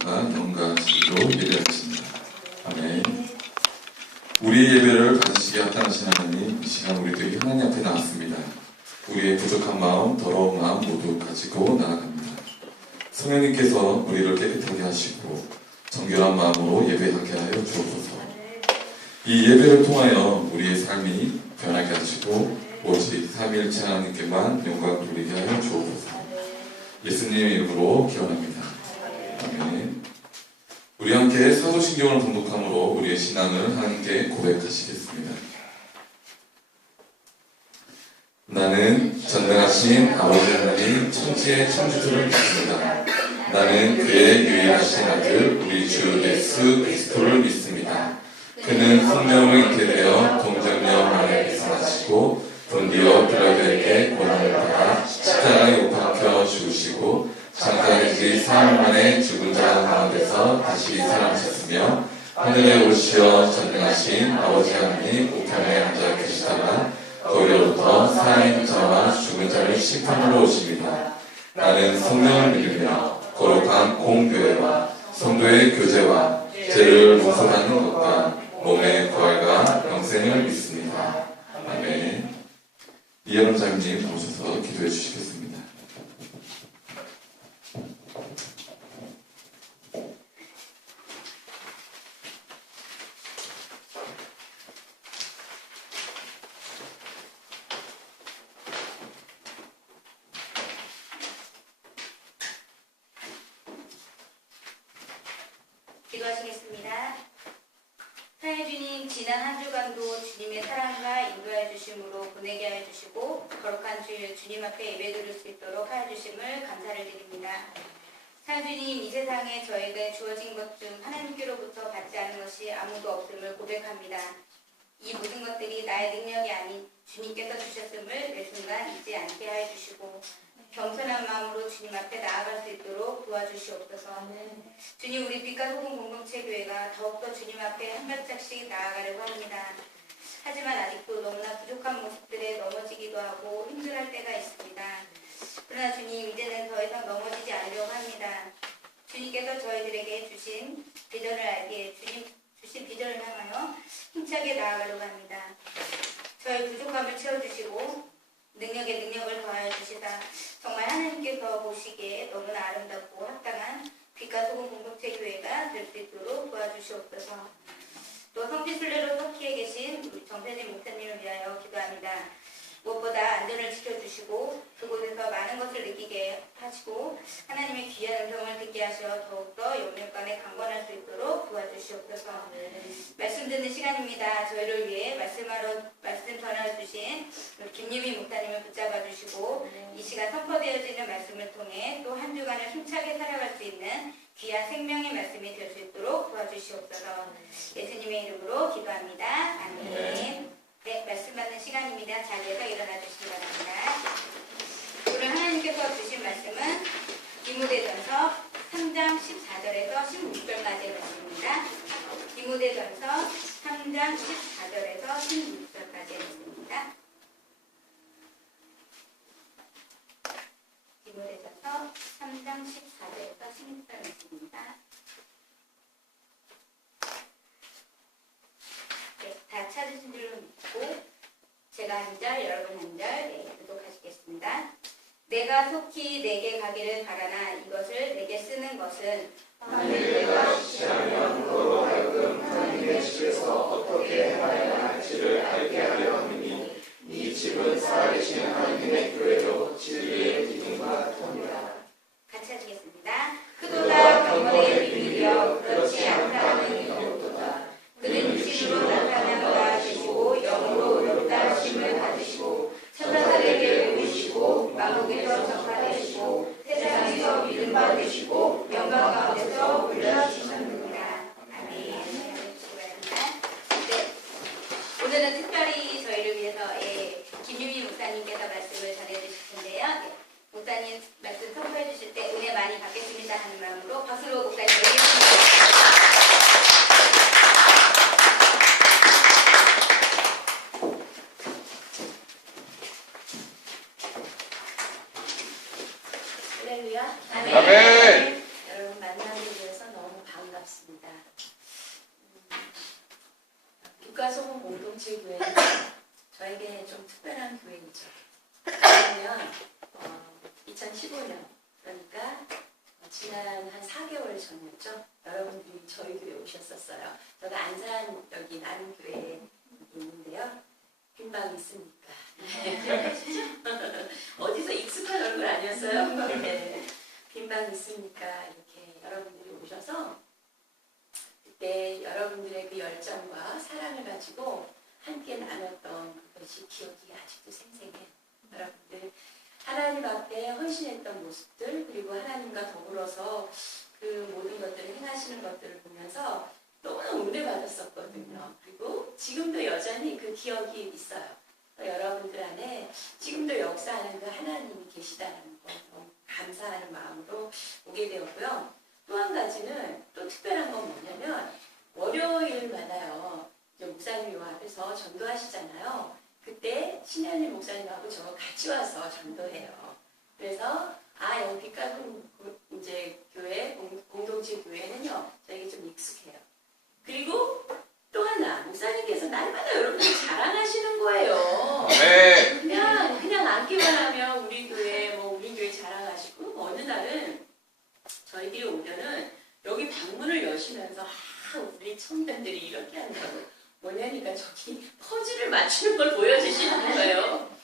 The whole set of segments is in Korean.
다가 영광 주로 예배하겠습니다. 아멘. 우리의 예배를 받으시기에 합당하신 하나님, 이 시간 우리들이 하나님 앞에 나왔습니다. 우리의 부족한 마음, 더러운 마음 모두 가지고 나아갑니다. 성령님께서 우리를 깨끗하게 하시고 정결한 마음으로 예배하게 하여 주옵소서. 이 예배를 통하여 우리의 삶이 변하게 하시고 오직 삼위일체 하나님께만 영광 돌리게 하여 주옵소서. 예수님의 이름으로 기원합니다. 아멘. 우리 함께 사도신경을 봉독함으로 우리의 신앙을 하나님께 고백하시겠습니다. 나는 전능하신 아버지 하나님 천지의 창조주를 믿습니다. 나는 그의 유일하신 아들 우리 주 예수 그리스도를 믿습니다. 그는 성령을 잇게 되어 동정녀 마리아에 계산하시고 본디오 빌라도에게 고난을 받아 십자가에 못 박혀 죽으시고 장사된 지 사흘 만에 죽은 자 가운데서 다시 살아나셨으며 하늘에 오시어 전능하신 아버지 하나님 우편에 앉아 계시다가 거기로부터 살아있는 자와 죽은 자를 심판하러 오십니다. 나는 성령을 믿으며 거룩한 공교회와 성도의 교제와 죄를 용서하는 것과 몸의 부활과 영생을 믿습니다. 아멘. 이여름 장님 나오셔서 기도해 주시겠습니다. 기도하시겠습니다. 사랑의 주님, 지난 한 주간도 주님의 사랑과 인도하여 주심으로 보내게 하여 주시고 거룩한 주일 주님 앞에 예배드릴 수 있도록 하여 주심을 감사를 드립니다. 사랑의 주님, 이 세상에 저에게 주어진 것 중 하나님께로부터 받지 않은 것이 아무도 없음을 고백합니다. 이 모든 것들이 나의 능력이 아닌 주님께서 주셨음을 매 순간 잊지 않게 하여 주시고 겸손한 마음으로 주님 앞에 나아갈 수 있도록 도와주시옵소서. 주님, 우리 빛과 소금 공동체 교회가 더욱더 주님 앞에 한 발짝씩 나아가려고 합니다. 하지만 아직도 너무나 부족한 모습들에 넘어지기도 하고 힘들할 때가 있습니다. 그러나 주님, 이제는 더 이상 넘어지지 않으려고 합니다. 주님께서 저희들에게 주신 비전을 알기에 주신 비전을 향하여 힘차게 나아가려고 합니다. 저희 부족함을 채워주시고 능력에 능력을 더하여 주시다 정말 하나님께서 보시기에 너무나 아름답고 합당한 빛과 소금 공동체 교회가 될 수 있도록 도와주시옵소서. 또 성지순례로 터키에 계신 우리 정세진 목사님을 위하여 기도합니다. 무엇보다 안전을 지켜주시고 그곳에서 많은 것을 느끼게 하시고 하나님의 귀한 음성을 듣게 하셔 더욱더 영육간에 강건할 수 있도록 도와주시옵소서. 말씀 듣는 시간입니다. 저희를 위해 말씀 전하여 주신 김유미 목사님을 붙잡아 주시고 이 시간 선포되어지는 말씀을 통해 또 한 주간을 힘차게 살아갈 수 있는 귀한 생명의 말씀이 될 수 있도록 도와주시옵소서. 예수님의 이름으로 기도합니다. 아멘. 네, 말씀 받는 시간입니다. 자리에서 일어나 주시기 바랍니다. 오늘 하나님께서 주신 말씀은 디모데전서 3장 14절에서 16절까지의 말씀입니다. 디모데전서 3장 14절에서 16절까지의 말씀입니다. 디모데전서 3장 14절에서 16절 말씀입니다. 네, 다 찾으신 줄로 믿고 제가 한 절, 여러분 한 절 교독하시겠습니다. 내가 속히 내게 가기를 바라나 이것을 내게 쓰는 것은 만일 내가 쉽지 않으면 너로 하여금 하나님의 집에서 어떻게 행하여야 할지를 알게 하려 함이니 이 집은 살아계신 하나님의 교회로 진리의 기둥과 같습니다. 같이 하시겠습니다. 그도다 경건의 비밀이여 그렇지 않다는 이가 없도다. 그는 육신으로 나타난 바 되시고 영으로 의롭다 하심을 받으시고 천사들에게 보이시고 만국에서 전파되시고 세상에서 믿음 받으시고 영광 가운데서 올려주셨습니다. 아멘. 네, 오늘은 특별히 저희를 위해서 김유미 목사님께서 말씀을 전해주실 텐데요. 네, 목사님 말씀 선포해 주실 때 은혜 많이 받겠습니다 하는 마음으로 박수로 목사님 아멘. 여러분 만나기 위해서 반갑습니다. 빛과 소금 공동체 교회는 저에게 좀 특별한 교회이죠. 왜냐하면 2015년 그러니까 지난 한 4개월 전이었죠. 여러분들이 저희 교회에 오셨었어요. 제가 안산 여기 나눔교회에 있는데요. 빈방 있습니까? 어디서 익숙한 얼굴 아니었어요? 네. 빈방 있습니까? 이렇게 여러분들이 오셔서 그때 여러분들의 그 열정과 사랑을 가지고 함께 나눴던 그것이 기억이 아직도 생생해. 여러분들 하나님 앞에 헌신했던 모습들 그리고 하나님과 더불어서 그 모든 것들을 행하시는 것들을 보면서 너무나 은혜받았었거든요. 그리고 지금도 여전히 그 기억이 있어요. 여러분들 안에 지금도 역사하는 그 하나님이 계시다는 거 너무 감사하는 마음으로 오게 되었고요. 또 한 가지는 또 특별한 건 뭐냐면 월요일마다요. 이제 목사님이 요 앞에서 전도하시잖아요. 그때 신현일 목사님하고 저 같이 와서 전도해요. 그래서 여기 빛과 이제 교회 공동체 교회는요 저에게 좀 익숙해요. 그리고 또 하나 목사님께서 날마다 여러분들 자랑하시는 거예요. 네. 그냥 앉기만 하면 우리 교회 자랑하시고 어느 날은 저희들이 오면은 여기 방문을 여시면서 우리 청년들이 이렇게 한다고 뭐냐니까 저기 퍼즐을 맞추는 걸 보여주시는 거예요.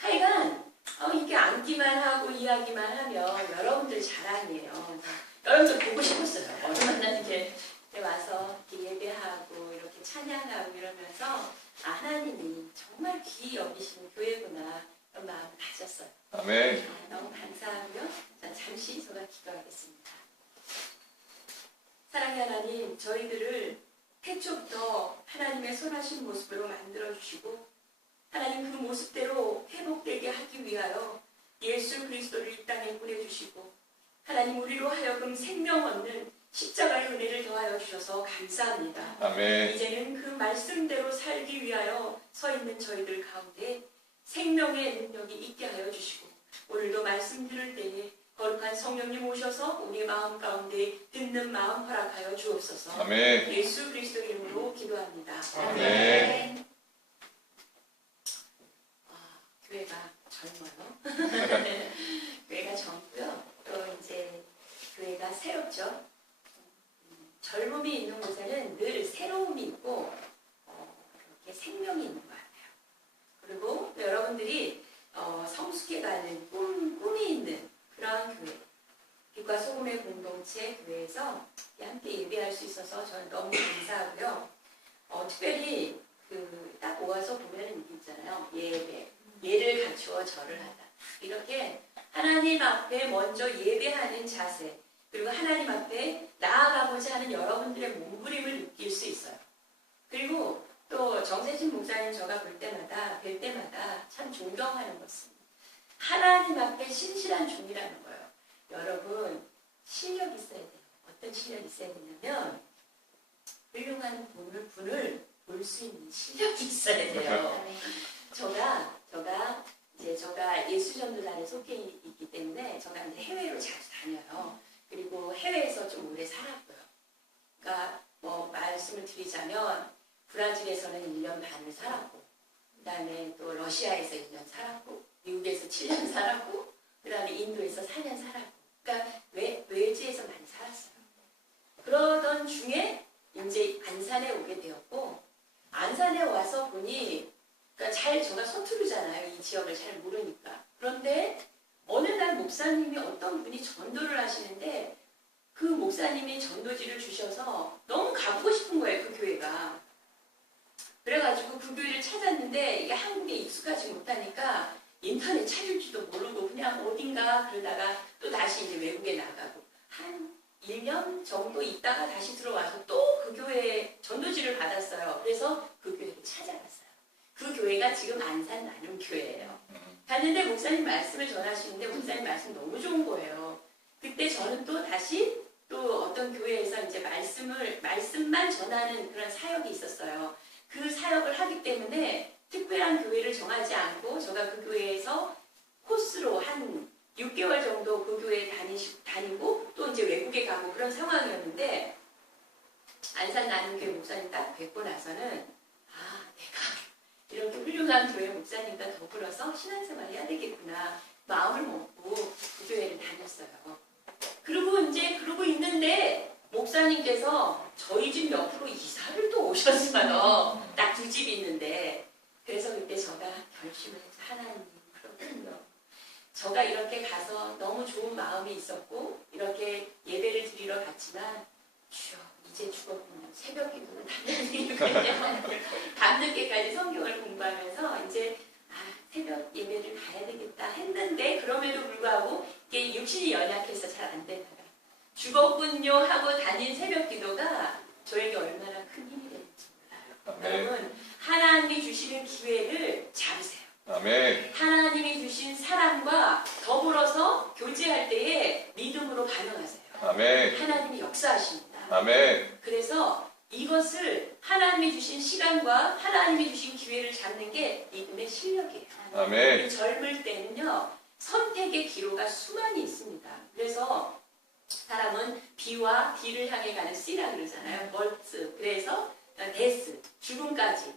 하여간 이렇게 앉기만 하고 이야기만 하면 여러분들 자랑이에요. 여러분들 보고 싶었어요. 얼마나 이렇게 와서 이렇게 예배하고 이렇게 찬양하고 이러면서 하나님이 정말 귀히 여기시는 교회구나 그런 마음을 가졌어요. 아멘. 너무 감사하고요. 자, 잠시 제가 기도하겠습니다. 사랑의 하나님, 저희들을 태초부터 하나님의 선하신 모습으로 만들어주시고 하나님 그 모습대로 회복되게 하기 위하여 예수 그리스도를 이 땅에 보내주시고 하나님 우리로 하여금 생명 얻는 십자가의 은혜를 더하여 주셔서 감사합니다. 아멘. 이제는 그 말씀대로 살기 위하여 서 있는 저희들 가운데 생명의 능력이 있게 하여 주시고 오늘도 말씀 들을 때에 거룩한 성령님 오셔서 우리 마음 가운데 듣는 마음 허락하여 주옵소서. 아멘. 예수 그리스도 이름으로 기도합니다. 아멘. 교회가 젊어요. 교회가 젊고요. 또 이제 교회가 새롭죠. 젊음이 있는 곳에는 늘 새로움이 있고 그렇게 생명이 있는 것 같아요. 그리고 또 여러분들이 성숙해가는 꿈이 있는 그런 교회, 빛과 소금의 공동체 교회에서 함께 예배할 수 있어서 저는 너무 감사하고요. 특별히 딱 모아서 보면 이게 있잖아요. 예를 갖추어 절을 하다. 이렇게 하나님 앞에 먼저 예배하는 자세, 그리고 하나님 앞에 나아가고자 하는 여러분들의 몸부림을 느낄 수 있어요. 그리고 또 정세진 목사님 제가 뵐 때마다 참 존경하는 것입니다. 하나님 앞에 신실한 종이라는 거예요. 여러분 실력이 있어야 돼요. 어떤 실력이 있어야 되냐면 훌륭한 분을 볼 수 있는 실력이 있어야 돼요. 제가 예수전도단에 속해 있기 때문에 제가 이제 해외로 자주 다녀요. 그리고 해외에서 좀 오래 살았고요. 그러니까 말씀을 드리자면 브라질에서는 1년 반을 살았고 그 다음에 또 러시아에서 1년 살았고 미국에서 7년 살았고 그 다음에 인도에서 4년 살았고 그러니까 외지에서 많이 살았어요. 그러던 중에 이제 안산에 오게 되었고 안산에 와서 보니 그러니까 제가 서투르잖아요. 이 지역을 잘 모르니까. 그런데 어느 날 목사님이 어떤 분이 전도를 하시는데 그 목사님이 전도지를 주셔서 너무 가보고 싶은 거예요. 그 교회가. 그래가지고 그 교회를 찾았는데 이게 한국에 익숙하지 못하니까 인터넷 찾을지도 모르고 그냥 어딘가 그러다가 또 다시 이제 외국에 나가고 한 1년 정도 있다가 다시 들어와서 또 그 교회에 전도지를 받았어요. 그래서 그 교회를 찾아갔어요. 그 교회가 지금 안산 나눔교회예요. 갔는데 목사님 말씀을 전하시는데 목사님 말씀 너무 좋은 거예요. 그때 저는 또 다시 또 어떤 교회에서 이제 말씀만 전하는 그런 사역이 있었어요. 그 사역을 하기 때문에 특별한 교회를 정하지 않고 제가 그 교회에서 코스로 한 6개월 정도 그 교회에 다니고 또 이제 외국에 가고 그런 상황이었는데 안산 나눔교회 목사님 딱 뵙고 나서는 내가 이렇게 훌륭한 교회 목사님과 더불어서 신앙생활 해야 되겠구나 마음을 먹고 그 교회를 다녔어요. 그리고 이제 그러고 있는데 목사님께서 저희 집 옆으로 이사를 또 오셨어요. 딱 2집이 있는데. 그래서 그때 제가 결심을 해서 하나님 그렇군요. 제가 이렇게 가서 너무 좋은 마음이 있었고 이렇게 예배를 드리러 갔지만 주여 이제 죽었군요. 새벽 기도는 당연히 밤늦게까지 성경을 공부하면서 이제 새벽 예배를 가야 되겠다 했는데 그럼에도 불구하고 이게 육신이 연약해서 잘 안 되다가 죽었군요 하고 다닌 새벽 기도가 저에게 얼마나 큰 힘이 되는지 몰라요. 아멘. 여러분 하나님이 주시는 기회를 잡으세요. 아멘. 하나님이 주신 사랑과 더불어서 교제할 때에 믿음으로 반응하세요. 아멘. 하나님이 역사하십니다. 아멘. 그래서 이것을 하나님이 주신 시간과 하나님이 주신 기회를 잡는 게 믿음의 실력이에요. 아멘. 우리 젊을 때는요, 선택의 기로가 수많이 있습니다. 그래서 사람은 B와 D를 향해 가는 C라 그러잖아요. 멀스. 그래서 데스. 죽음까지.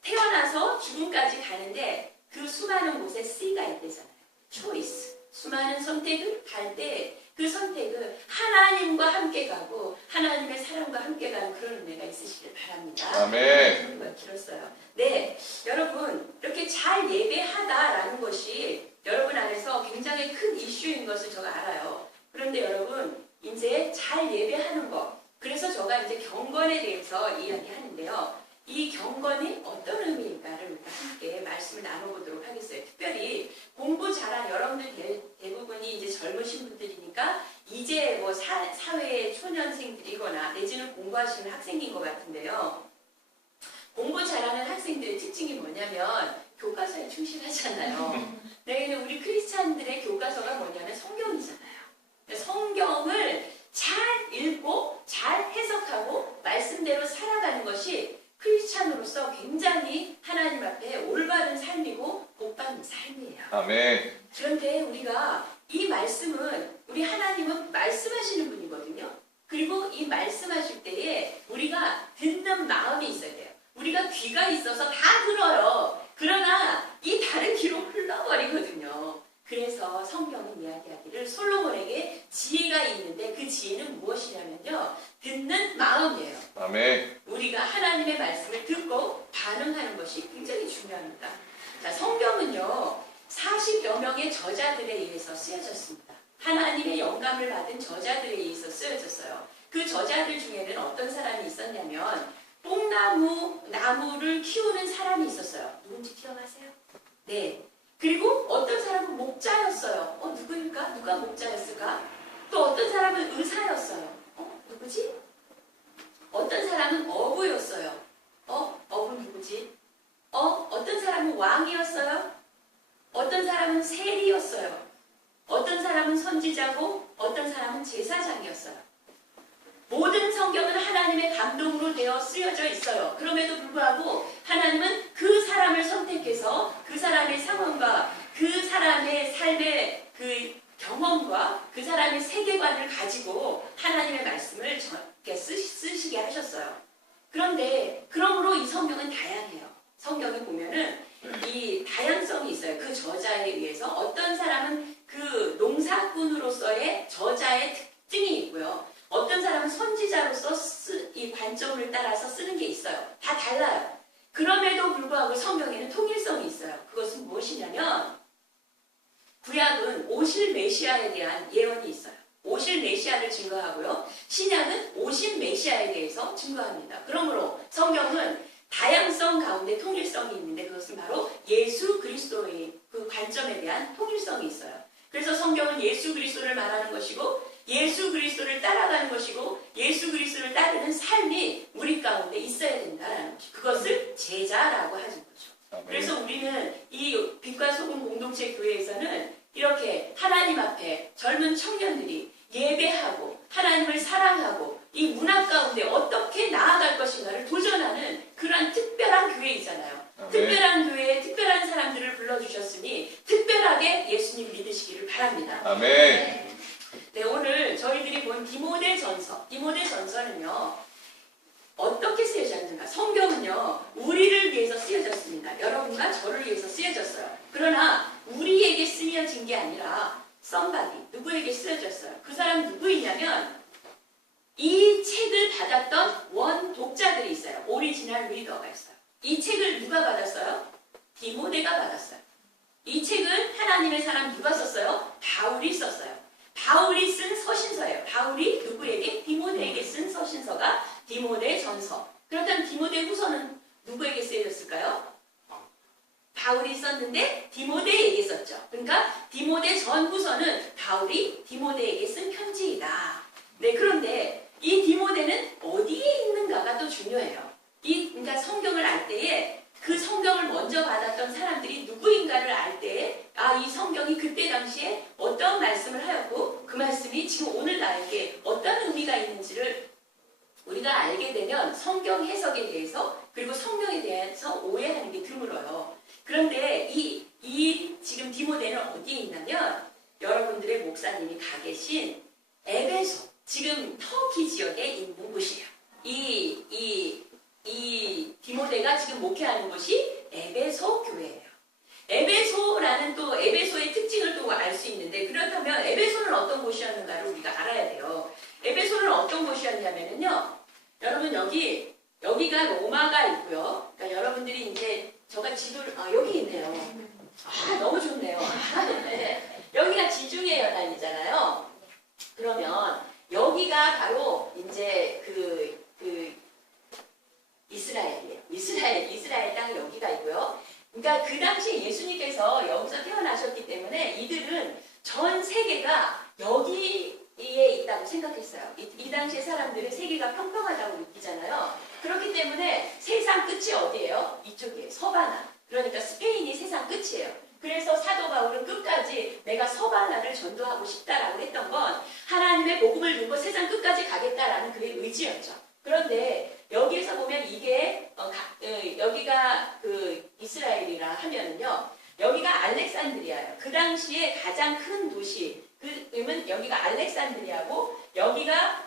태어나서 죽음까지 가는데 그 수많은 곳에 C가 있대잖아요. 초이스. 수많은 선택을 갈 때 그 선택을 하나님과 함께 가고 하나님의 사랑과 함께 가는 그런 은혜가 있으시길 바랍니다. 아멘. 소리가 길었어요. 네, 여러분 이렇게 잘 예배하다라는 것이 여러분 안에서 굉장히 큰 이슈인 것을 제가 알아요. 그런데 여러분 이제 잘 예배하는 것, 그래서 제가 이제 경건에 대해서 이야기하는데요. 이 경건이 어떤 의미일까를 우리가 함께 말씀을 나눠보도록 하겠어요. 특별히 공부 잘한 여러분들 대부분이 이제 젊으신 분들이니까 이제 뭐 사회의 초년생들이거나 내지는 공부하시는 학생인 것 같은데요. 공부 잘하는 학생들의 특징이 뭐냐면 교과서에 충실하잖아요. 네, 우리 크리스찬들의 교과서가 뭐냐면 성경이잖아요. 성경을 잘 읽고 잘 해석하고 말씀대로 살아가는 것이 크리스찬으로서 굉장히 하나님 앞에 올바른 삶이고 복받는 삶이에요. 아멘. 그런데 우리가 이 말씀은 우리 하나님은 말씀하시는 분이거든요. 그리고 이 말씀하실 때에 우리가 듣는 마음이 있어야 돼요. 우리가 귀가 있어서 다 들어요. 그러나 이 다른 귀로 흘러버리거든요. 그래서 성경은 이야기하기를 솔로몬에게 지혜가 있는데 그 지혜는 무엇이냐면요. 듣는 마음이에요. 아멘. 우리가 하나님의 말씀을 듣고 반응하는 것이 굉장히 중요합니다. 자, 성경은요. 40여 명의 저자들에 의해서 쓰여졌습니다. 하나님의 영감을 받은 저자들에 의해서 쓰여졌어요. 그 저자들 중에는 어떤 사람이 있었냐면 나무를 키우는 사람이 있었어요. 누군지 기억하세요? 네. 그리고 어떤 사람은 목자였어요. 누구일까? 누가 목자였을까? 또 어떤 사람은 의사였어요. 누구지? 어떤 사람은 어부였어요. 어부 누구지? 어떤 사람은 왕이었어요. 어떤 사람은 세리였어요. 어떤 사람은 선지자고 어떤 사람은 제사장이었어요. 모든 성경은 하나님의 감동으로 되어 쓰여져 있어요. 그럼에도 불구하고 하나님은 그 사람을 선택해서 그 사람의 상황과 그 사람의 삶의 그 경험과 그 사람의 세계관을 가지고 하나님의 말씀을 쓰시게 하셨어요. 그런데 그러므로 이 성경은 다양해요. 성경에 보면은 이 다양성이 있어요. 그 저자에 의해서 어떤 사람은 그 농사꾼으로서의 저자의 특징이 있고요. 어떤 사람은 선지자로서 이 관점을 따라서 쓰는 게 있어요. 다 달라요. 그럼에도 불구하고 성경에는 통일성이 있어요. 그것은 무엇이냐면 구약은 오실 메시아에 대한 예언이 있어요. 오실 메시아를 증거하고요. 신약은 오신 메시아에 대해서 증거합니다. 그러므로 성경은 다양성 가운데 통일성이 있는데 그것은 바로 예수 그리스도의 그 관점에 대한 통일성이 있어요. 그래서 성경은 예수 그리스도를 말하는 것이고 예수 그리스도를 따라가는 것이고 예수 그리스도를 따르는 삶이 우리 가운데 있어야 된다는 것이 그것을 제자라고 하는 거죠. 아멘. 그래서 우리는 이 빛과 소금 공동체 교회에서는 이렇게 하나님 앞에 젊은 청년들이 예배하고 하나님을 사랑하고 이 문화 가운데 어떻게 나아갈 것인가를 도전하는 그러한 특별한 교회이잖아요. 아멘. 특별한 교회에 특별한 사람들을 불러주셨으니 특별하게 예수님 믿으시기를 바랍니다. 아멘. 네, 오늘 저희들이 본 디모데전서는요. 어떻게 쓰여졌는가? 성경은요, 우리를 위해서 쓰여졌습니다. 여러분과 저를 위해서 쓰여졌어요. 그러나 우리에게 쓰여진 게 아니라 somebody, 누구에게 쓰여졌어요. 그 사람 누구이냐면 이 책을 받았던 원 독자들이 있어요. 오리지널 리더가 있어요. 이 책을 누가 받았어요? 디모데가 받았어요. 이 책을 하나님의 사람 누가 썼어요? 바울이 썼어요. 바울이 쓴 서신서예요. 바울이 누구에게? 디모데에게 쓴 서신서가 디모데 전서. 그렇다면 디모데 후서는 누구에게 쓰여졌을까요? 바울이 썼는데 디모데에게 썼죠. 그러니까 디모데 전후서는 바울이 디모데에게 쓴 편지이다. 네, 그런데 이 디모데는 어디에 있는가가 또 중요해요. 그러니까 성경을 알 때에 그 성경을 먼저 받았던 사람들이 누구인가를 알 때에 이 성경이 그때 당시에 어떤 말씀을 하였고 그 말씀이 지금 오늘 나에게 어떤 의미가 있는지를 우리가 알게 되면 성경 해석에 대해서 그리고 성경에 대해서 오해하는 게 드물어요. 그런데 이 지금 디모데는 어디에 있냐면 여러분들의 목사님이 가 계신 에베소, 지금 터키 지역에 있는 곳이에요. 이 디모데가 지금 목회하는 곳이 에베소 교회예요. 에베소라는 또 에베소의 특징을 또 알 수 있는데 그렇다면 에베소는 어떤 곳이었는가를 우리가 알아야 돼요. 에베소는 어떤 곳이었냐면요. 여러분 여기가 로마가 있고요. 그러니까 여러분들이 이제 저가 지도를 여기 있네요. 너무 좋네요. 네. 여기가 지중해 연안이잖아요. 그러면 여기가 바로 이제 이스라엘이에요. 이스라엘 땅 여기가 있고요. 그러니까 그 당시에 예수님께서 여기서 태어나셨기 때문에 이들은 전 세계가 여기에 있다고 생각했어요. 이 당시에 사람들은 세계가 평평하다고 느끼잖아요. 그렇기 때문에 세상 끝이 어디예요? 이쪽이에요. 서바나. 그러니까 스페인이 세상 끝이에요. 그래서 사도 바울은 끝까지 내가 서바나를 전도하고 싶다라고 했던 건 하나님의 복음을 듣고 세상 끝까지 가겠다라는 그의 의지였죠. 그런데 여기에서 보면 이게 여기가 그 이스라엘이라 하면은요. 여기가 알렉산드리아예요. 그 당시에 가장 큰 도시. 그러면 여기가 알렉산드리아고 여기가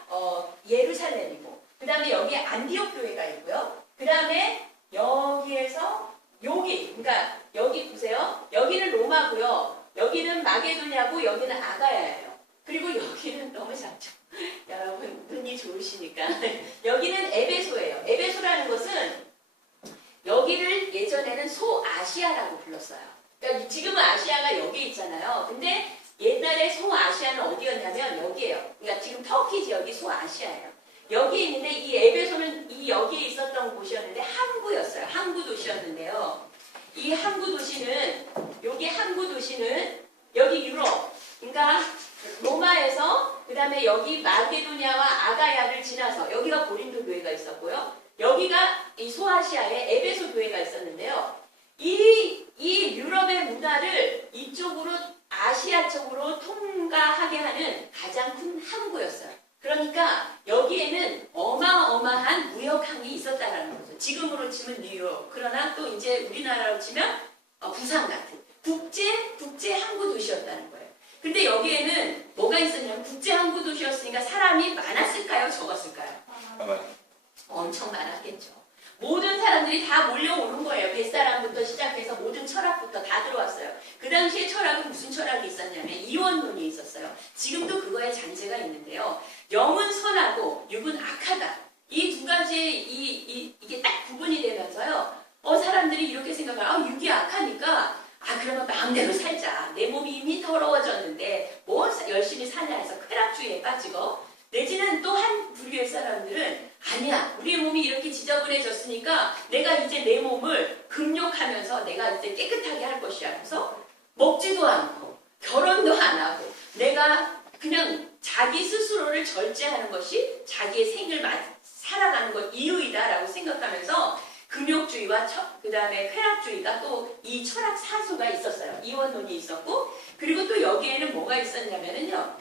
예루살렘이고 그 다음에 여기에 안디옥 교회가 있고요. 그 다음에 여기에서 그러니까 여기 보세요. 여기는 로마고요. 여기는 마게도냐고 여기는 아가야예요. 그리고 여기는 너무 작죠. 여러분 눈이 좋으시니까 여기는 에베소예요. 에베소라는 것은 여기를 예전에는 소아시아라고 불렀어요. 그러니까 지금은 아시아가 여기 있잖아요. 근데 옛날에 소아시아는 어디였냐면 여기예요. 그러니까 지금 터키 지역이 소아시아예요. 여기 있는데 이 에베소는 여기에 있었던 곳이었는데 항구였어요. 항구 도시였는데요. 이 항구 도시는 여기 유럽, 그러니까 로마에서 그 다음에 여기 마게도냐와 아가야를 지나서 여기가 고린도 교회가 있었고요. 여기가 이 소아시아에 에베소 교회가 있었는데요. 이 유럽의 문화를 이쪽으로 아시아 쪽으로 통과하게 하는 가장 큰 항구였어요. 그러니까 여기에는 어마어마한 무역항이 있었다라는 거죠. 지금으로 치면 뉴욕, 그러나 또 이제 우리나라로 치면 부산 같은 국제 항구 도시였다는 거예요. 근데 여기에는 뭐가 있었냐면 국제 항구 도시였으니까 사람이 많았을까요? 적었을까요? 엄청 많았겠죠. 모든 사람들이 다 몰려오는 거예요. 뱃사람부터 시작해서 모든 철학부터 다 들어왔어요. 그 당시에 철학은 무슨 철학이 있었냐면 이원론이 있었어요. 지금도 그거에 잔재가 있는데요. 영은 선하고 육은 악하다. 이 두 가지의 이게 딱 구분이 되면서요. 사람들이 이렇게 생각해요. 육이 악하니까 그러면 마음대로 살자. 내 몸이 이미 더러워졌는데 뭐 열심히 사냐 해서 쾌락주의에 빠지고 내지는 또 한 부류의 사람들은 아니야. 우리의 몸이 이렇게 지저분해졌으니까 내가 이제 내 몸을 금욕하면서 내가 이제 깨끗하게 할 것이야. 그래서 먹지도 않고 결혼도 안 하고 내가 그냥 자기 스스로를 절제하는 것이 자기의 생을 살아가는 것 이유이다라고 생각하면서 금욕주의와 그 다음에 쾌락주의가 또 이 철학 사수가 있었어요. 이원론이 있었고 그리고 또 여기에는 뭐가 있었냐면은요.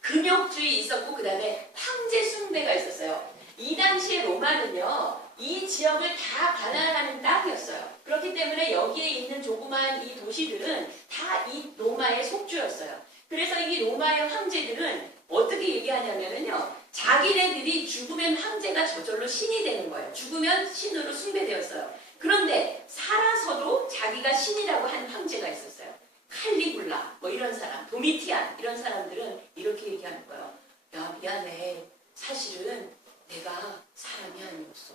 금욕주의 있었고 그 다음에 황제 숭배가 있었어요. 이 당시에 로마는요. 이 지역을 다 관할하는 땅이었어요. 그렇기 때문에 여기에 있는 조그만 이 도시들은 다 이 로마의 속주였어요. 그래서 이 로마의 황제들은 어떻게 얘기하냐면은요. 자기네들이 죽으면 황제가 저절로 신이 되는 거예요. 죽으면 신으로 숭배되었어요. 그런데 살아서도 자기가 신이라고 한 황제가 있었어요. 칼리굴라 뭐 이런 사람, 도미티안 이런 사람들은 이렇게 얘기하는 거예요. 야, 미안해. 사실은 내가 사람이 아니었어.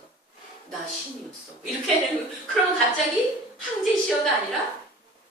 나 신이었어. 이렇게 하는 거예요. 그럼 갑자기 황제시여가 아니라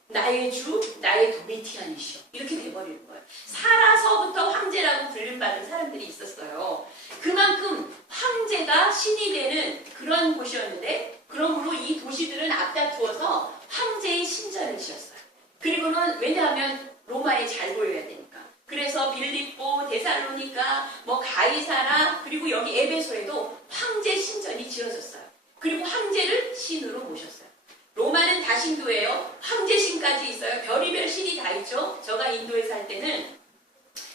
나의 주, 나의 도미티안이시여. 이렇게 돼버리는 거예요. 살아서부터 황제라고 불림받은 사람들이 있었어요. 그만큼 황제가 신이 되는 그런 곳이었는데, 그러므로 이 도시들은 앞다투어서 황제의 신전을 지었어요. 그리고는 왜냐하면 로마에 잘 보여야 되니까. 그래서 빌립보, 데살로니가, 뭐 가이사라, 그리고 여기 에베소에도 황제 신전이 지어졌어요. 그리고 황제를 신으로 모셨어요. 로마는 다신교예요. 황제신까지 있어요. 별의별 신이 다 있죠. 제가 인도에 살 때는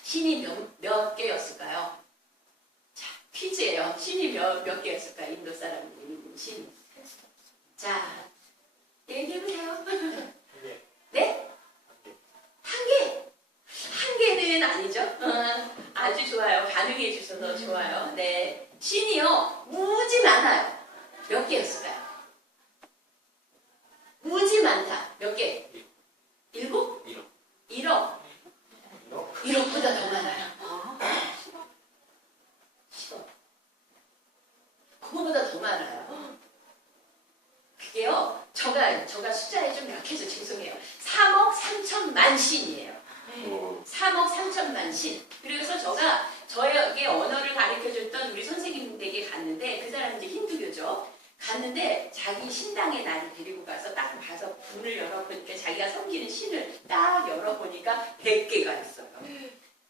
신이 몇 개였을까요? 자, 퀴즈예요. 신이 몇 개였을까요? 인도 사람들이 있는 신. 자, 얘기해보세요. 네? 한 개. 한 개는 아니죠. 아주 좋아요. 반응해 주셔서 좋아요. 네. 신이요. 무지 많아요. 몇 개였을까요? 무지 많다. 몇 개? 7? 1억. 1억보다 더 많아요. 10억. 그거보다 더 많아요. 그게요. 제가 숫자에 좀 약해서 죄송해요. 3억 3천만 신이에요. 3억 3천만 신. 그래서 제가 저에게 언어를 가르쳐줬던 우리 선생님 댁에 갔는데, 그 사람은 이제 힌두교죠. 갔는데 자기 신당에 나를 데리고 가서 딱 봐서 문을 열어보니까 자기가 섬기는 신을 딱 열어보니까 100개가 있어요.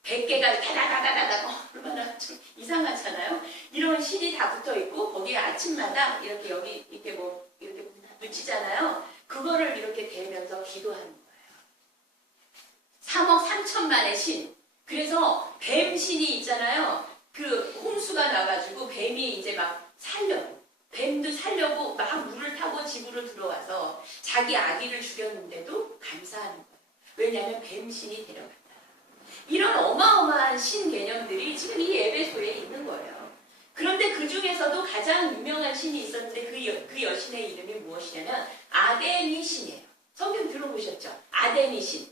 100개가 다다다다다다. 얼마나 좀 이상하잖아요. 이런 신이 다 붙어있고 거기에 아침마다 이렇게 여기 이렇게 뭐 이렇게 묻히잖아요. 그거를 이렇게 대면서 기도하는 거예요. 3억 3천만의 신. 그래서 뱀 신이 있잖아요. 그 홍수가 나가지고 뱀이 이제 막 살려고. 뱀도 살려고 막 물을 타고 집으로 들어와서 자기 아기를 죽였는데도 감사하는 거예요. 왜냐하면 뱀신이 데려갔다. 이런 어마어마한 신 개념들이 지금 이 에베소에 있는 거예요. 그런데 그 중에서도 가장 유명한 신이 있었는데 그 여신의 이름이 무엇이냐면 아데미 신이에요. 성경 들어보셨죠? 아데미 신.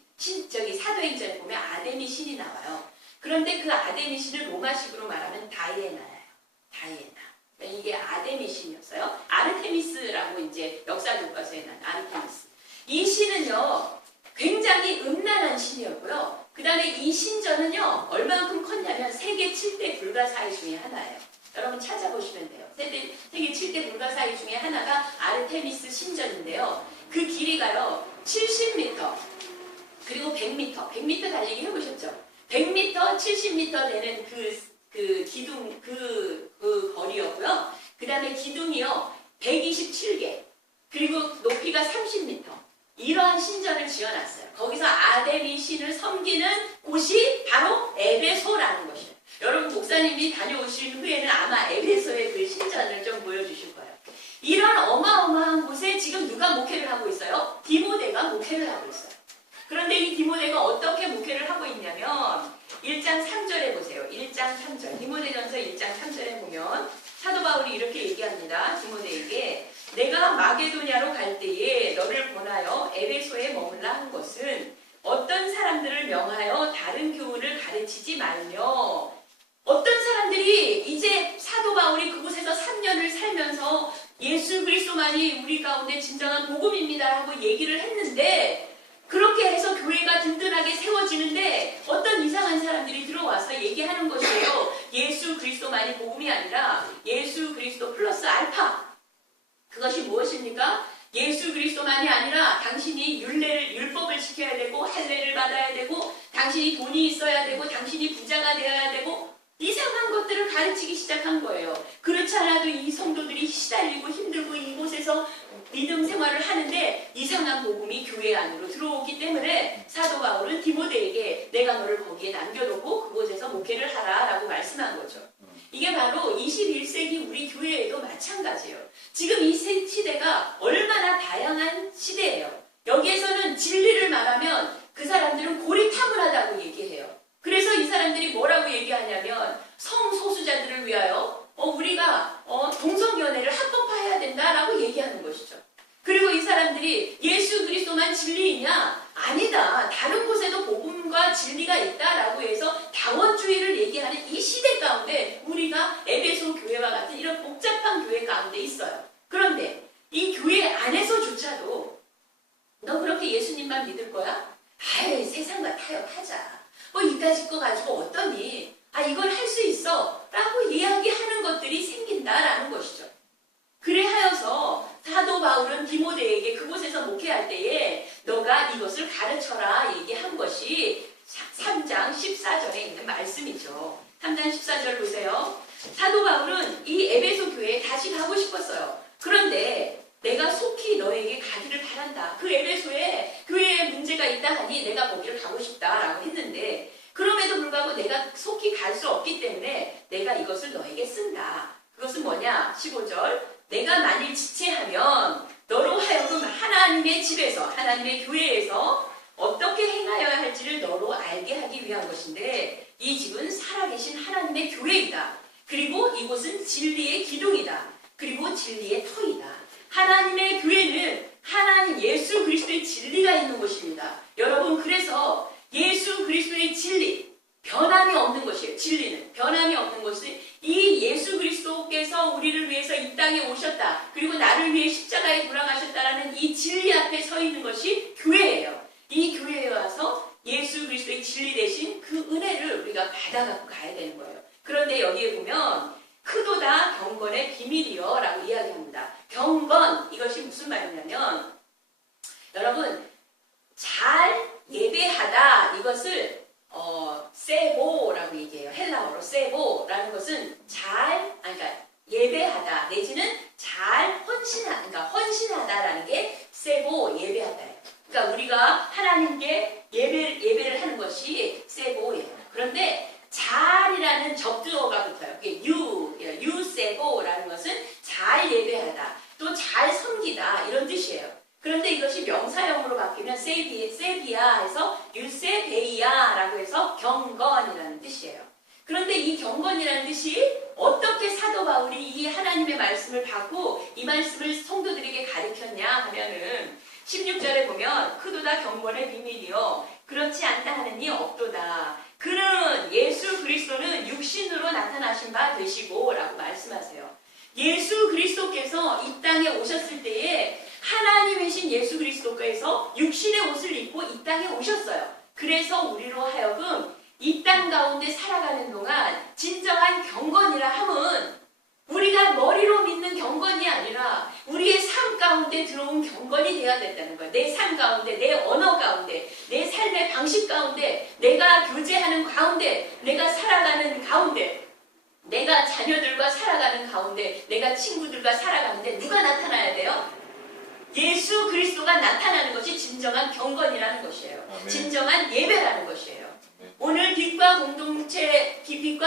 저기 사도행전에 보면 아데미 신이 나와요. 그런데 그 아데미 신을 로마식으로 말하면 다이애나예요. 다이애나. 이게 아데미 신이었어요. 아르테미스라고 이제 역사 교과서에 난 아르테미스. 이 신은요, 굉장히 음란한 신이었고요. 그 다음에 이 신전은요, 얼만큼 컸냐면 세계 7대 불가사의 중에 하나예요. 여러분 찾아보시면 돼요. 세계 7대 불가사의 중에 하나가 아르테미스 신전인데요. 그 길이가요, 70m, 그리고 100m, 100m 달리기 해보셨죠? 100m, 70m 되는 그 기둥, 그 거리였고요. 그 다음에 기둥이요, 127개. 그리고 높이가 30m. 이러한 신전을 지어놨어요. 거기서 아데미 신을 섬기는 곳이 바로 에베소라는 것이에요. 여러분, 목사님이 다녀오신 후에는 아마 에베소의 그 신전을 좀 보여주실 거예요. 이런 어마어마한 곳에 지금 누가 목회를 하고 있어요? 디모데가 목회를 하고 있어요. 그런데 이 디모데가 어떻게 목회를 하고 있냐면 1장 3절에 보세요. 1장 3절. 디모데전서 1장 3절에 보면 사도 바울이 이렇게 얘기합니다. 디모데에게 내가 마게도냐로 갈 때에 너를 보내어 에베소에 머물라 한 것은 어떤 사람들을 명하여 다른 교훈을 가르치지 말며, 어떤 사람들이 이제 사도 바울이 그곳에서 3년을 살면서 예수 그리스도만이 우리 가운데 진정한 복음입니다 하고 얘기를 했는데, 그렇게 해서 교회가 든든하게 세워지는데 어떤 이상한 사람들이 들어와서 얘기하는 것이에요. 예수 그리스도만이 복음이 아니라 예수 그리스도 플러스 알파. 그것이 무엇입니까? 예수 그리스도만이 아니라 당신이 율법을 지켜야 되고 할례를 받아야 되고 당신이 돈이 있어야 되고 당신이 부자가 되어야 되고 이상한 것들을 가르치기 시작한 거예요. 그렇지 않아도 이 성도들이 시달리고 힘들고 이곳에서 믿음 생활을 하는데 이상한 복음이 교회 안으로 들어오기 때문에 사도 바울은 디모데에게 내가 너를 거기에 남겨놓고 그곳에서 목회를 하라 라고 말씀한 거죠. 이게 바로 21세기 우리 교회에도 마찬가지예요. 지금 이 시대가 얼마나 다양한 시대예요. 여기에서는 진리를 말하면 그 사람들은 고리타분하다고 얘기해요. 그래서 이 사람들이 뭐라고 얘기하냐면 성소수자들을 위하여 우리가 동성연애를 합법화해야 된다라고 얘기하는 것이죠. 그리고 이 사람들이 예수 그리스도만 진리이냐? 아니다. 다른 곳에도 복음과 진리가 있다라고 해서 다원주의를 얘기하는 이 시대 가운데 우리가 에베소 교회와 같은 이런 복잡한 교회 가운데 있어요. 그런데 이 교회 안에서조차도 너 그렇게 예수님만 믿을 거야? 아이, 세상과 타협하자. 이까짓 거 가지고 어떠니? 이걸 할 수 있어. 라고 이야기하는 것들이 생긴다라는 것이죠. 그래하여서 사도 바울은 디모데에게 그곳에서 목회할 때에 너가 이것을 가르쳐라 얘기한 것이 3장 14절에 있는 말씀이죠. 3장 14절 보세요. 사도 바울은 이 에베소 교회에 다시 가고 싶었어요. 그런데 내가 속히 너에게 가기를 바란다. 그 에베소에 교회에 문제가 있다 하니 내가 거기를 가고 싶다라고 했는데 그럼에도 불구하고 내가 속히 갈 수 없기 때문에 내가 이것을 너에게 쓴다. 그것은 뭐냐? 15절. 내가 만일 지체하면 너로 하여금 하나님의 집에서 하나님의 교회에서 어떻게 행하여야 할지를 너로 알게 하기 위한 것인데 이 집은 살아계신 하나님의 교회이다. 그리고 이곳은 진리의 기둥이다. 그리고 진리의 터이다. 하나님의 교회는 하나님 예수 그리스도의 진리가 있는 곳입니다. 여러분 그래서 예수 그리스도의 진리 변함이 없는 것이에요. 진리는 변함이 없는 것은 이 예수 그리스도께서 우리를 위해서 이 땅에 오셨다. 그리고 나를 위해 십자가에 돌아가셨다라는 이 진리 앞에 서 있는 것이 교회예요. 이 교회에 와서 예수 그리스도의 진리 대신 그 은혜를 우리가 받아갖고 가야 되는 거예요. 그런데 여기에 보면 크도다 경건의 비밀이요 라고 이야기합니다. 경건 이것이 무슨 말이냐면 여러분 잘 예배하다 이것을 세보라고 얘기해요. 헬라어로 세보라는 것은 그러니까 예배하다 내지는 잘 그러니까 헌신하다라는 게 세보 예배하다예요. 그러니까 우리가 하나님께 예배를 하는 것이 세보예요. 그런데 잘이라는 접두어가 붙어요. 그게 유세보라는 것은 잘 예배하다, 또 잘 섬기다 이런 뜻이에요. 그런데 이것이 명사형으로 바뀌면 세비야에서 유세베이야라고 해서 경건이라는 뜻이에요. 그런데 이 경건이라는 뜻이 어떻게 사도 바울이 이 하나님의 말씀을 받고 이 말씀을 성도들에게 가르쳤냐 하면은 16절에 보면 크도다 경건의 비밀이요 그렇지 않다 하느니 없도다. 그는 예수 그리스도는 육신으로 나타나신 바 되시고 라고 말씀하세요. 예수 그리스도께서 이 땅에 오셨을 때에 하나님이신 예수 그리스도께서 육신의 옷을 입고 이 땅에 오셨어요. 그래서 우리로 하여금 이 땅 가운데 살아가는 동안 진정한 경건이라 함은 우리가 머리로 믿는 경건이 아니라 우리의 삶 가운데 들어온 경건이 되어야 된다는 거예요. 내 삶 가운데, 내 언어 가운데, 내 삶의 방식 가운데, 내가 교제하는 가운데, 내가 살아가는 가운데, 내가 자녀들과 살아가는 가운데, 내가 친구들과 살아가는데 누가 나타나야 돼요? 예수 그리스도가 나타나는 것이 진정한 경건이라는 것이에요. 아멘. 진정한 예배라는 것이에요. 오늘 빛과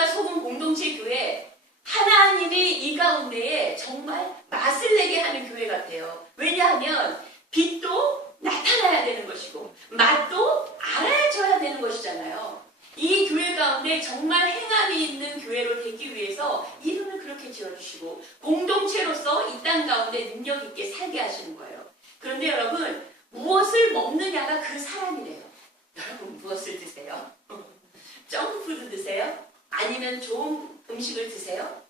소금 공동체 교회 하나님이 이 가운데에 정말 맛을 내게 하는 교회 같아요. 왜냐하면 빛도 나타나야 되는 것이고 맛도 알아줘야 되는 것이잖아요. 이 교회 가운데 정말 행함이 있는 교회로 되기 위해서 이름을 그렇게 지어주시고 공동체로서 이 땅 가운데 능력 있게 살게 하시는 거예요. 그런데 여러분 무엇을 먹느냐가 그 사람이래요. 여러분 무엇을 드세요? 점프푸드 드세요? 아니면 좋은 음식을 드세요?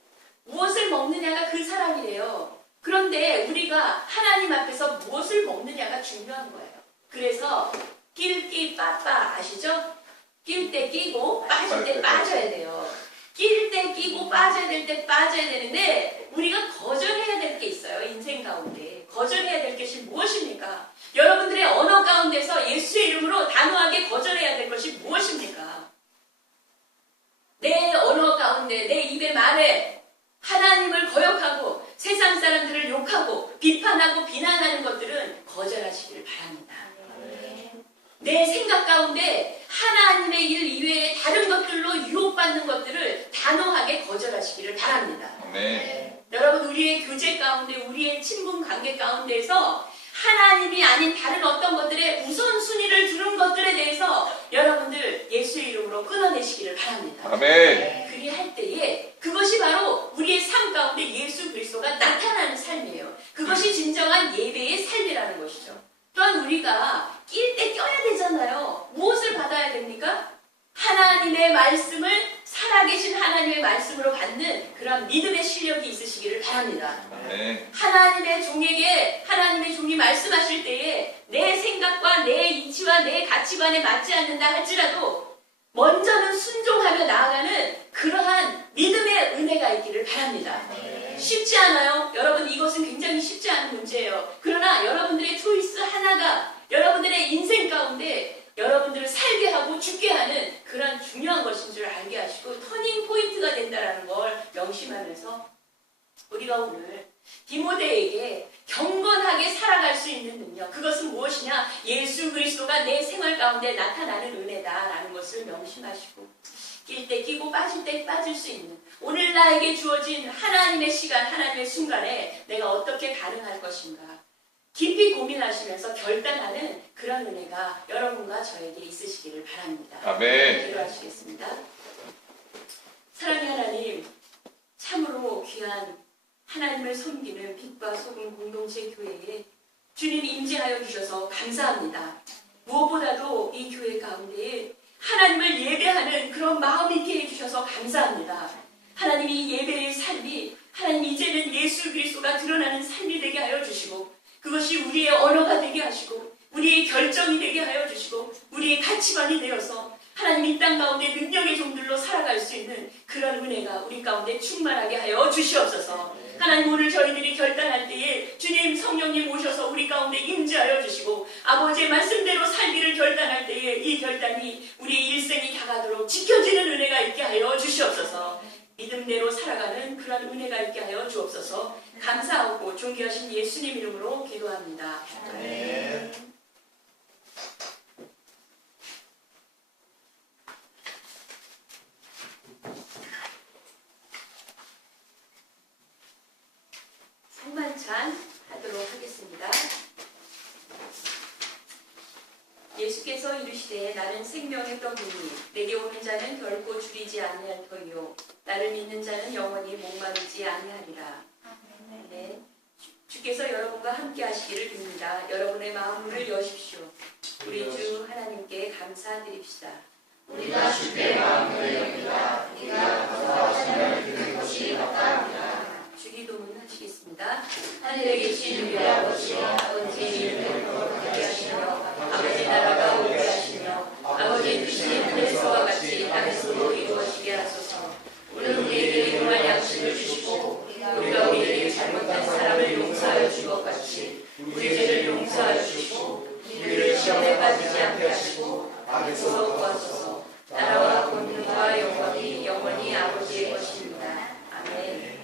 무엇을 먹느냐가 그 사람이래요. 그런데 우리가 하나님 앞에서 무엇을 먹느냐가 중요한 거예요. 그래서 낄끼 빠빠 아시죠? 낄 때 끼고 빠질 때 빠져야 돼요. 낄 때 끼고 빠져야 될 때 빠져야 되는데 우리가 거절해야 될 게 있어요. 인생 가운데. 거절해야 될 것이 무엇입니까? 여러분들의 언어 가운데서 예수의 이름으로 단호하게 거절해야 될 것이 무엇입니까? 내 언어 가운데 내 입의 말에 하나님을 거역하고 세상 사람들을 욕하고 비판하고 비난하는 것들은 거절하시기를 바랍니다. 내 생각 가운데 하나님의 일 이외에 다른 것들로 유혹받는 것들을 단호하게 거절하시기를 바랍니다. 네. 여러분 우리의 교제 가운데 우리의 친분 관계 가운데서 하나님이 아닌 다른 어떤 것들의 우선순위를 두는 것들에 대해서 여러분들 예수의 이름으로 끊어내시기를 바랍니다. 아멘. 그 그리할 때에 그것이 바로 우리의 삶 가운데 예수 그리스도가 나타나는 삶이에요. 그것이 진정한 예배의 삶이라는 것이죠. 또한 우리가 낄 때 껴야 되잖아요. 무엇을 받아야 됩니까? 하나님의 말씀을 살아계신 하나님의 말씀으로 받는 그런 믿음의 실력이 있으시기를 바랍니다. 네. 하나님의 종에게 하나님의 종이 말씀하실 때에 내 생각과 내 이치와 내 가치관에 맞지 않는다 할지라도 먼저는 순종하며 나아가는 그러한 믿음의 은혜가 있기를 바랍니다. 쉽지 않아요. 여러분, 이것은 굉장히 쉽지 않은 문제예요. 그러나 여러분들의 초이스 하나가 여러분들의 인생 가운데 여러분들을 살게 하고 죽게 하는 그런 중요한 것인 줄 알게 하시고 터닝 포인트가 된다는 걸 명심하면서 우리가 오늘 디모데에게 경건하게 살아갈 수 있는 능력, 그것은 무엇이냐? 예수 그리스도가 내 생활 가운데 나타나는 은혜다라는 것을 명심하시고 낄 때 끼고 빠질 때 빠질 수 있는 오늘 나에게 주어진 하나님의 시간, 하나님의 순간에 내가 어떻게 반응할 것인가 깊이 고민하시면서 결단하는 그런 은혜가 여러분과 저에게 있으시기를 바랍니다. 아멘. 기도하시겠습니다. 사랑의 하나님, 참으로 귀한 하나님을 섬기는 빛과 소금 공동체 교회에 주님 임재하여 주셔서 감사합니다. 무엇보다도 이 교회 가운데에 하나님을 예배하는 그런 마음 있게 해주셔서 감사합니다. 하나님이 예배의 삶이 하나님 이제는 예수 그리스도가 드러나는 삶이 되게 하여 주시고 그것이 우리의 언어가 되게 하시고 우리의 결정이 되게 하여 주시고 우리의 가치관이 되어서 하나님 이 땅 가운데 능력의 종들로 살아갈 수 있는 그런 은혜가 우리 가운데 충만하게 하여 주시옵소서. 하나님 오늘 저희들이 결단할 때에 주님 성령님 오셔서 우리 가운데 임재하여 주시고 아버지의 말씀대로 살기를 결단할 때에 이 결단이 우리의 일생이 다가도록 지켜지는 은혜가 있게 하여 주시옵소서. 믿음대로 살아가는 그런 은혜가 있게 하여 주옵소서. 감사하고 존귀하신 예수님 이름으로 기도합니다. 아멘. 성만찬 하도록 하겠습니다. 예수께서 이르시되 나는 생명의 떡이니 내게 오는 자는 결코 줄이지 아니할 터이요 나를 믿는 자는 영원히 목마르지 아니하리라. 네. 주께서 여러분과 함께 하시기를 빕니다. 여러분의 마음을 여십시오. 우리 주 하나님께 감사드립시다. 우리가 주께 마음을 엽니다. 우리가 감사하시면 드리는 것이 마땅합니다. 주기도문 하시겠습니다. 하늘에 계신 우리 아버지, 아버지의 이름을 거룩하게 하시며 아버지 나라가 오게 하시며 아버지의 뜻이 하늘에서와 같이 땅에서도 이루어지게 하소서. 오늘 우리에게 일용할 양식을 주시고 우리가 우리에게 잘못한 사람을 용서하여 준 것 같이 우리 죄를 용서하여 주시고 우리를 시험에 빠지지 않게 하시고 악에서 구하소서. 나라와 권능과 영광이 영원히 아버지의 것입니다. 아멘.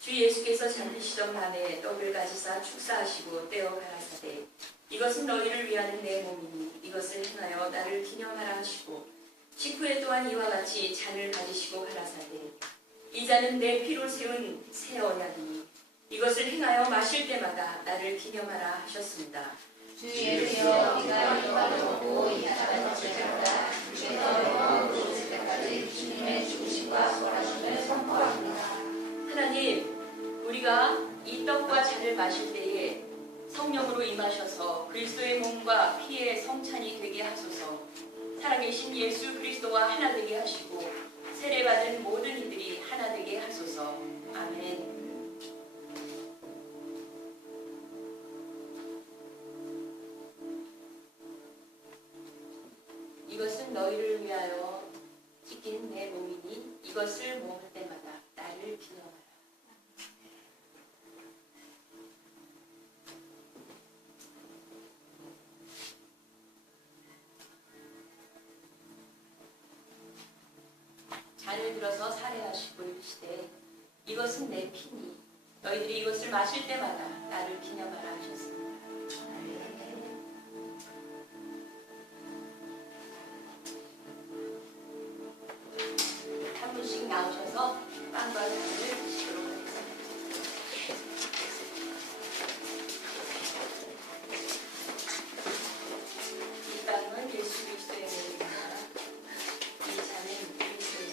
주 예수께서 잠드시던 밤에 떡을 가지사 축사하시고 떼어 가라사대 이것은 너희를 위하는 내 몸이니 이것을 행하여 나를 기념하라 하시고 식후에 또한 이와 같이 잔을 가지시고 가라사대 이 잔은 내 피로 세운 새 언약이니 이것을 행하여 마실 때마다 나를 기념하라 하셨습니다. 주 예수여 우리가 이 밥을 먹고 이 잔을 마실 때마다 주께서 영광으로 오실 때까지 주님의 죽으심과 부활하심을 선포합니다. 하나님, 우리가 이 떡과 잔을 마실 때에 성령으로 임하셔서 그리스도의 몸과 피의 성찬이 되게 하소서. 살아계신 예수 그리스도와 하나 되게 하시고 세례받은 모든 이들이 하나 되게 하소서. 아멘. 이것은 너희를 위하여 찢긴 내 몸이니 이것을 먹을 때마다 나를 기념하라. 잔을 들어서 살해하시고 이르시되 이것은 내 피니 너희들이 이것을 마실 때마다 나를 기념하라 하셨습니다. 한 분씩 나오셔서 빵과 잔을 드시도록 하겠습니다. 이 빵은 예수 그리스도의 몸입니다. 이 잔은 그리스도의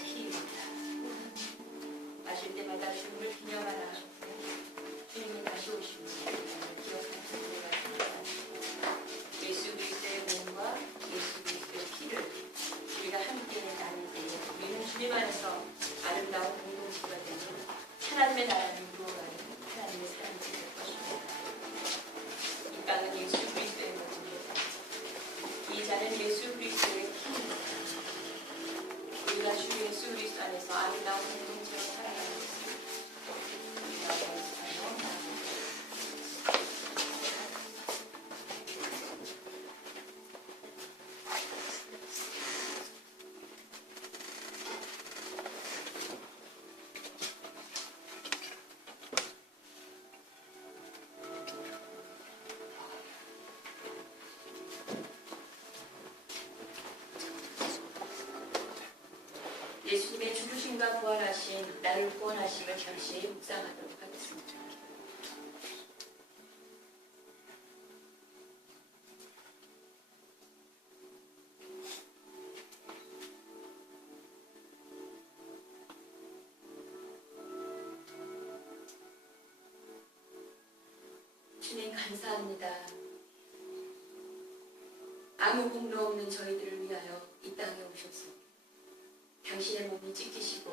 죽으심과 부활하신 나를 구원하심을 잠시 묵상하도록 하겠습니다. 주님 감사합니다. 아무 공로 없는 저희들을 위하여 이 땅에 오셔서 당신의 몸이 찢기시고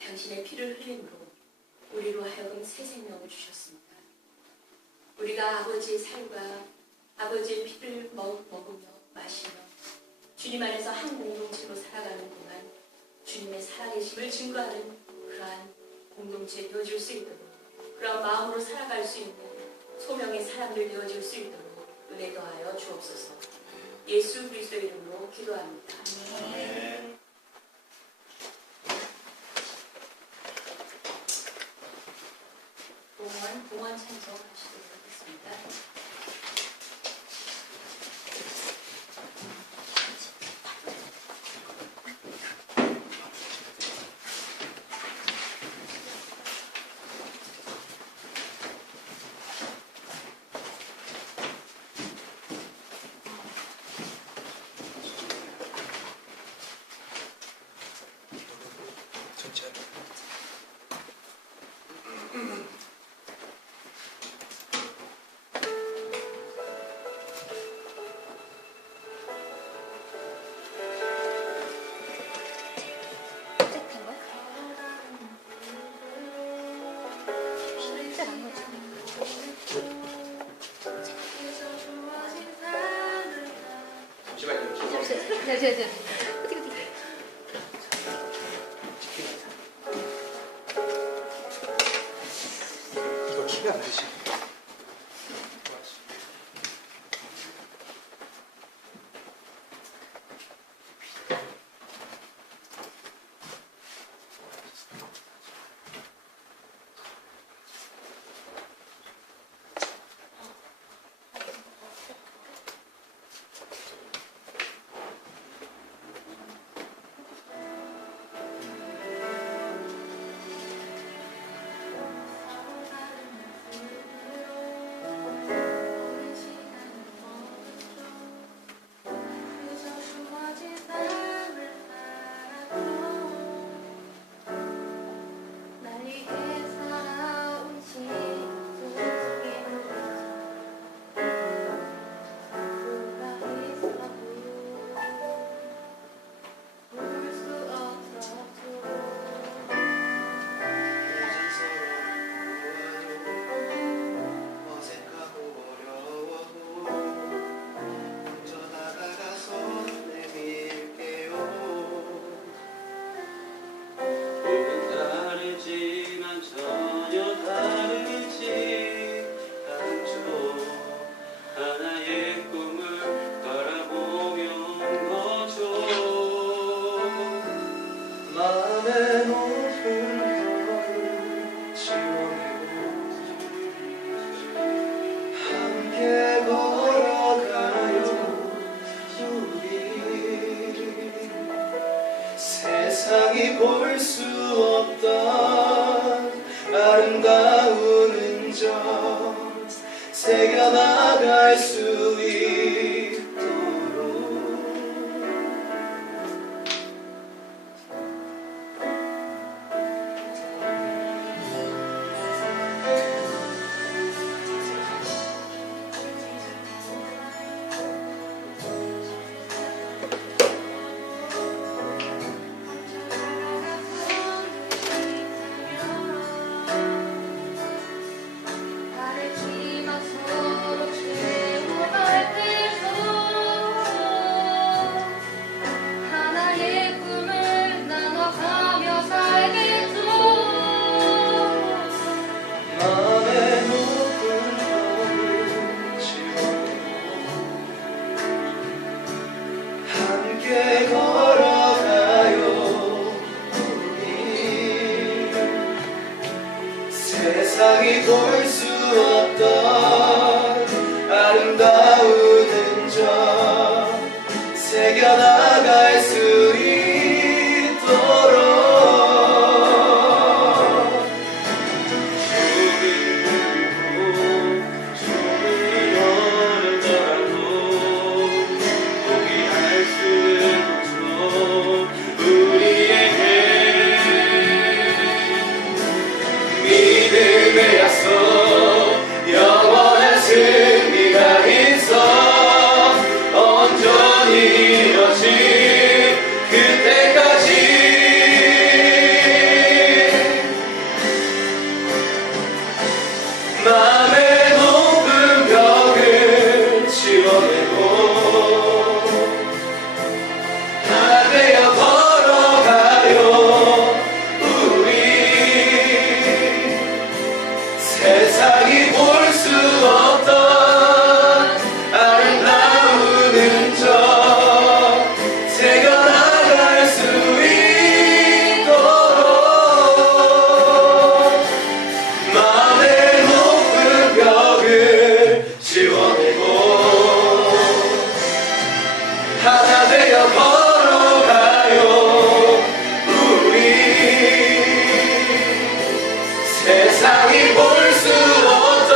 당신의 피를 흘림으로 우리로 하여금 새 생명을 주셨습니다. 우리가 아버지의 살과 아버지의 피를 먹으며 마시며 주님 안에서 한 공동체로 살아가는 동안 주님의 살아계심을 증거하는 그러한 공동체 되어줄 수 있도록, 그러한 마음으로 살아갈 수 있는 소명의 사람들 되어줄 수 있도록 은혜 더하여 주옵소서. 예수 그리스도의 이름으로 기도합니다. 아멘. 봉헌 찬송하시도록 하겠습니다. 이거 키가 안 되시. 세상이 볼 수 없던 아름다운 흔적 새겨나갈 수 있도록 세상이 볼 수 없던 아름다운 흔적 새겨나갈 수 있도록 세상이 볼 수 없던 아름다운 흔적 새겨나갈 수 있도록 마음의 높은 벽을 지워내고 하나 되어 걸어가요 우리 세상이 볼 수 없던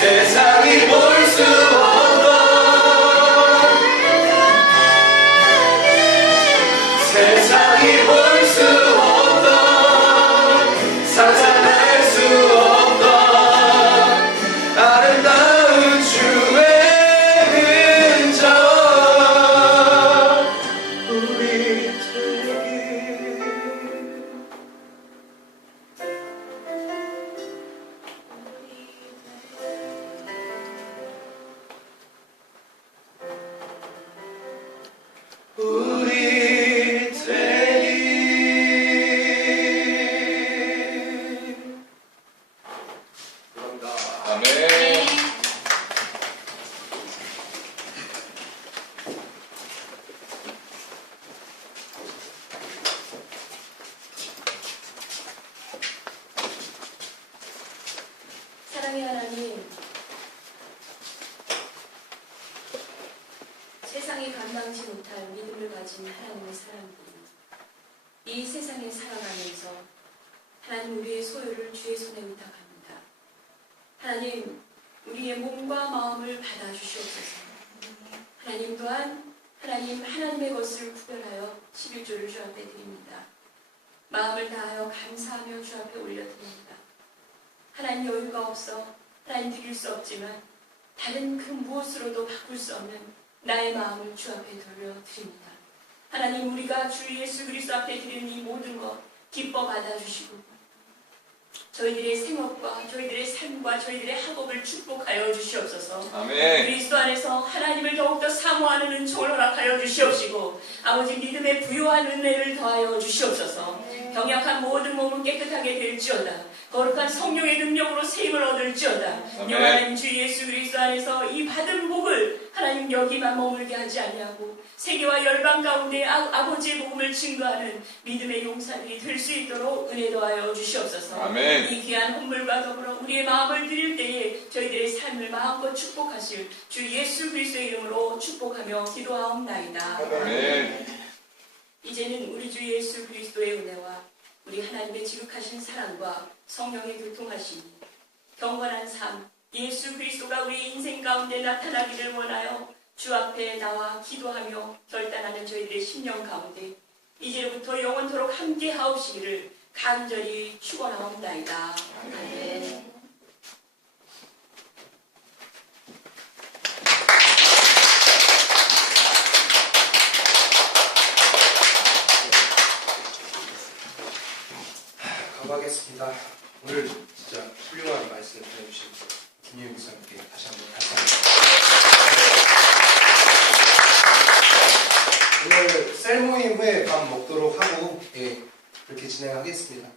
세상이 볼 수 없던 세상이 볼 수 없던 상상할 수 없던 아름다운 주의 흔적 우리 되리. 감사합니다. 아멘. 사랑의 하나님, 세상이 감당치 못할 믿음을 가진 하나님의 사람들이 이 세상에 살아가면서 하나님 우리의 소유를 주의 손에 의탁합니다. 하나님 우리의 몸과 마음을 받아주시옵소서. 하나님 또한 하나님의 것을 구별하여 11조를 주 앞에 드립니다. 마음을 다하여 감사하며 주 앞에 올려드립니다. 하나님 여유가 없어 하나님 드릴 수 없지만 다른 그 무엇으로도 바꿀 수 없는 나의 마음을 주 앞에 돌려드립니다. 하나님 우리가 주 예수 그리스도 앞에 드리는 이 모든 것 기뻐 받아주시고 저희들의 생업과 저희들의 삶과 저희들의 학업을 축복하여 주시옵소서. 아멘. 그리스도 안에서 하나님을 더욱더 사모하는 은총을 허락하여 주시옵시고 아버지 믿음의 부요한 은혜를 더하여 주시옵소서. 병약한 모든 몸은 깨끗하게 될지어다. 거룩한 성령의 능력으로 세임을 얻을지어다. 아멘. 영원한 주 예수 그리스도 안에서 이 받은 복을 하나님 여기만 머물게 하지 아니하고 세계와 열방 가운데 아버지의 복음을 증거하는 믿음의 용사들이 될 수 있도록 은혜 더하여 주시옵소서. 아멘. 이 귀한 헌물과 더불어 우리의 마음을 드릴 때에 저희들의 삶을 마음껏 축복하실 주 예수 그리스도의 이름으로 축복하며 기도하옵나이다. 아멘. 이제는 우리 주 예수 그리스도의 은혜와 우리 하나님의 지극하신 사랑과 성령의 교통하심이 경건한 삶 예수 그리스도가 우리 인생 가운데 나타나기를 원하여 주 앞에 나와 기도하며 결단하는 저희들의 심령 가운데 이제부터 영원토록 함께 하옵시기를 간절히 축원하옵나이다. 아멘. 감사하겠습니다. 오늘 진짜 훌륭한 말씀 전해주신 김유민 목사님께 다시 한번 감사합니다. 오늘 셀 모임 후에 밥 먹도록 하고 그렇게 진행하겠습니다.